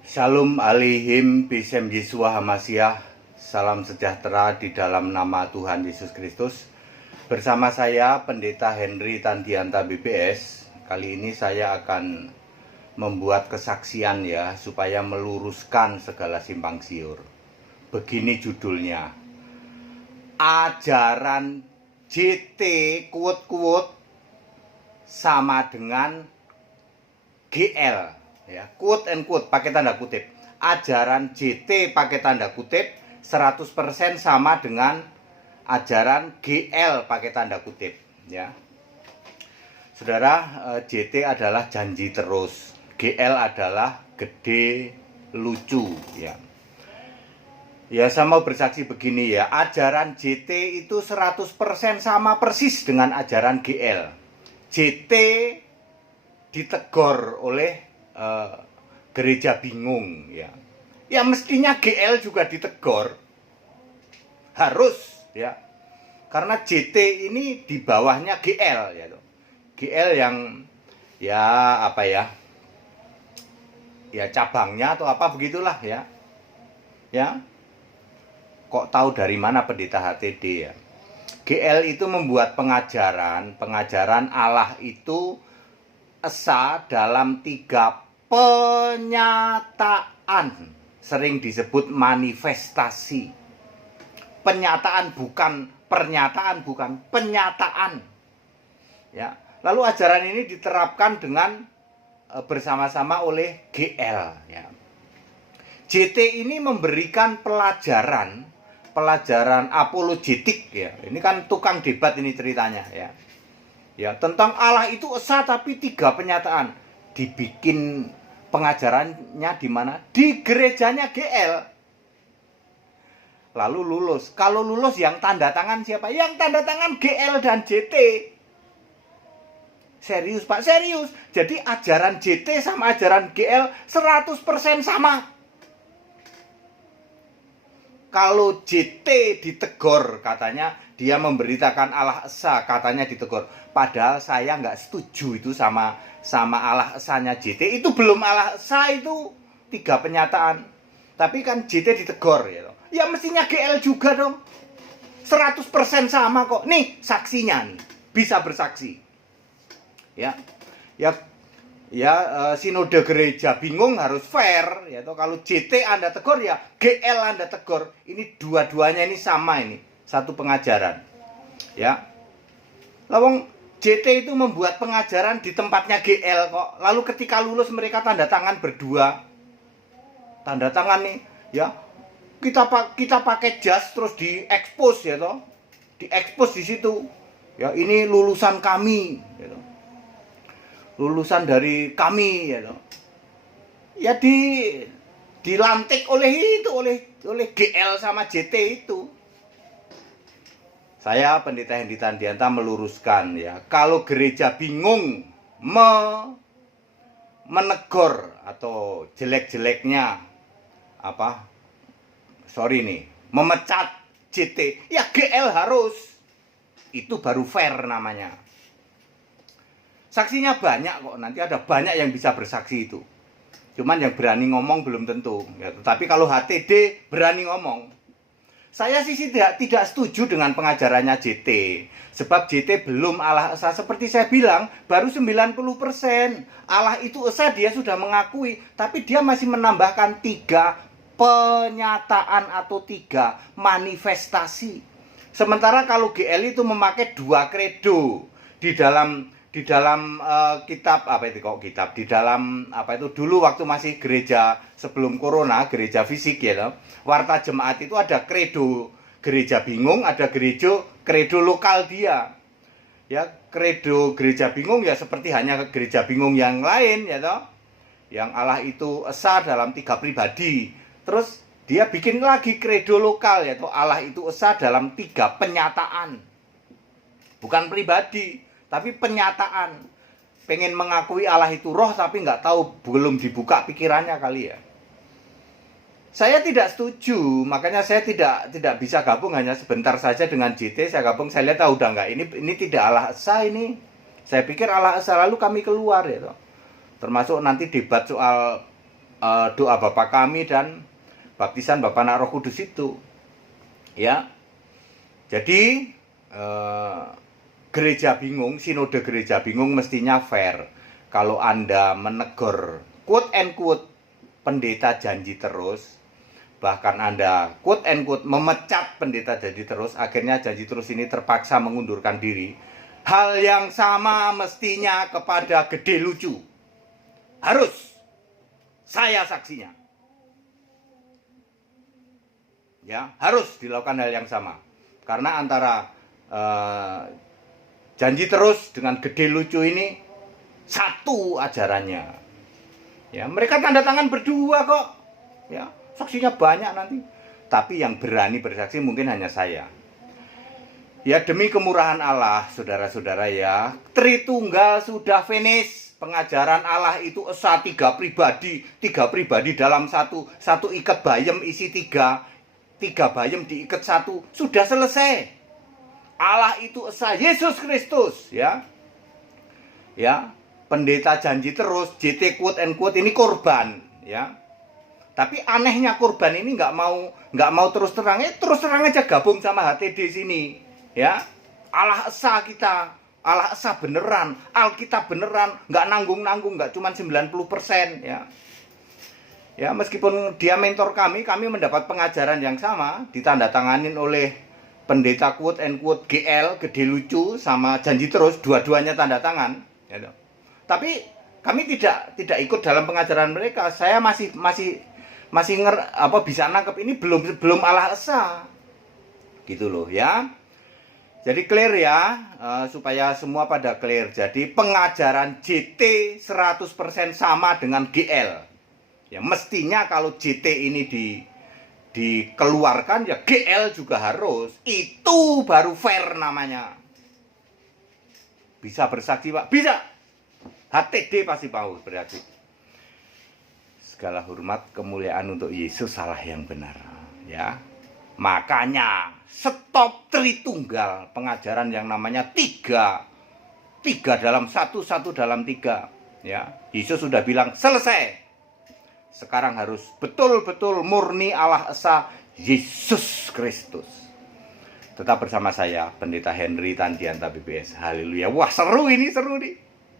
Shalom alihim bisem Yesua Hamasyah. Salam sejahtera di dalam nama Tuhan Yesus Kristus. Bersama saya Pendeta Henry Tandianta BBS. Kali ini saya akan membuat kesaksian ya, supaya meluruskan segala simpang siur. Begini judulnya: ajaran JT quote sama dengan GL ya, quote and quote pakai tanda kutip. Ajaran JT pakai tanda kutip 100% sama dengan ajaran GL pakai tanda kutip ya. Saudara, JT adalah janji terus, GL adalah gede lucu ya. Ya, saya mau bersaksi begini ya, ajaran JT itu 100% sama persis dengan ajaran GL. JT ditegur oleh gereja bingung ya. Ya mestinya GL juga ditegur. Harus ya. Karena JT ini di bawahnya GL ya. GL yang ya apa ya? Ya cabangnya atau apa begitulah ya. Ya. Kok tahu dari mana pendeta HTD ya? GL itu membuat pengajaran Allah itu esa dalam 3 penyataan, sering disebut manifestasi. Penyataan bukan pernyataan, bukan penyataan. Ya, lalu ajaran ini diterapkan dengan bersama-sama oleh GL. Ya. JT ini memberikan pelajaran apologetik ya. Ini kan tukang debat ini ceritanya ya. Ya, tentang Allah itu esa tapi 3 penyataan. Dibikin pengajarannya di mana? Di gerejanya GL. Lalu lulus. Kalau lulus yang tanda tangan siapa? Yang tanda tangan GL dan JT. Serius Pak, serius. Jadi ajaran JT sama ajaran GL 100% sama. Kalau JT ditegur, katanya dia memberitakan Allah esa, katanya ditegur. Padahal saya nggak setuju itu sama Allah esanya JT. Itu belum Allah esa, itu 3 penyataan. Tapi kan JT ditegur ya. Ya mestinya GL juga dong. 100% sama kok. Nih saksinya nih. Bisa bersaksi. Ya. Sinode gereja bingung harus fair ya toh. Kalau JT Anda tegur ya GL Anda tegur. Ini dua-duanya ini sama ini. Satu pengajaran. Ya. Lawang JT itu membuat pengajaran di tempatnya GL kok. Lalu ketika lulus mereka tanda tangan berdua. Tanda tangan nih ya. Kita pakai jas terus diekspos ya toh. Diekspos di situ. Ya, ini lulusan kami ya toh. Lulusan dari kami ya toh. Ya dilantik oleh GL sama JT itu. Saya Pendeta Hendy Tandianta meluruskan ya, kalau gereja bingung menegur atau jelek-jeleknya memecat JT, ya GL harus. Itu baru fair namanya. Saksinya banyak kok, nanti ada banyak yang bisa bersaksi itu. Cuman yang berani ngomong belum tentu ya, tapi kalau HTD berani ngomong. Saya sih tidak setuju dengan pengajarannya JT. Sebab JT belum Allah esa. Seperti saya bilang, baru 90%. Allah itu esa dia sudah mengakui. Tapi dia masih menambahkan 3 penyataan atau 3 manifestasi. Sementara kalau GL itu memakai 2 kredo. Di dalam kitab di dalam dulu waktu masih gereja sebelum corona, gereja fisik ya, warta jemaat itu ada kredo gereja bingung, ada kredo lokal dia ya. Kredo gereja bingung ya seperti hanya gereja bingung yang lain ya toh, yang Allah itu esa dalam 3 pribadi. Terus dia bikin lagi kredo lokal ya toh, Allah itu esa dalam 3 penyataan, bukan pribadi tapi penyataan. Pengen mengakui Allah itu roh tapi nggak tahu, belum dibuka pikirannya kali ya. Saya tidak setuju, makanya saya tidak bisa gabung hanya sebentar saja dengan JT. Saya gabung, saya lihat udah nggak, ini tidak Allah esa ini. Saya pikir Allah esa, lalu kami keluar ya toh. Termasuk nanti debat soal doa Bapa kami dan baptisan Bapa Anak Roh Kudus itu. Ya. Jadi gereja bingung, sinode gereja bingung mestinya fair. Kalau Anda menegur quote and quote pendeta janji terus, bahkan Anda quote and quote memecat pendeta janji terus, akhirnya janji terus ini terpaksa mengundurkan diri. Hal yang sama mestinya kepada Gede Lucu. Harus. Saya saksinya. Ya, harus dilakukan hal yang sama. Karena antara janji terus dengan Gede Lucu ini satu ajarannya. Ya, mereka tanda tangan berdua kok. Ya, saksinya banyak nanti. Tapi yang berani bersaksi mungkin hanya saya. Ya, demi kemurahan Allah, saudara-saudara ya, Tritunggal sudah finish. Pengajaran Allah itu esa, tiga pribadi dalam satu ikat bayem isi tiga bayem diikat satu, sudah selesai. Allah itu esa, Yesus Kristus, ya. Ya, pendeta janji terus, JT quote and quote ini korban, ya. Tapi anehnya korban ini nggak mau terus terang aja gabung sama HTD sini, ya. Allah esa kita. Allah esa beneran, Alkitab beneran, nggak nanggung, nggak cuma 90%, ya. Ya, meskipun dia mentor kami mendapat pengajaran yang sama, ditandatanganin oleh pendeta quote and quote GL, Gede Lucu, sama janji terus, dua-duanya tanda tangan, ya. Tapi kami tidak ikut dalam pengajaran mereka. Saya masih bisa nangkep ini belum Allah esa, gitu loh, ya. Jadi clear ya, supaya semua pada clear. Jadi pengajaran JT 100% sama dengan GL. Ya mestinya kalau JT ini dikeluarkan ya GL juga harus. Itu baru fair namanya. Bisa bersaksi Pak? Bisa. HTD pasti mau berarti. Segala hormat kemuliaan untuk Yesus, salah yang benar. Ya. Makanya stop Tritunggal, pengajaran yang namanya tiga dalam satu dalam tiga, ya. Yesus sudah bilang selesai. Sekarang harus betul-betul murni Allah esa, Yesus Kristus. Tetap bersama saya Pendeta Henry Tandianta BBS. Haleluya. Wah, seru nih.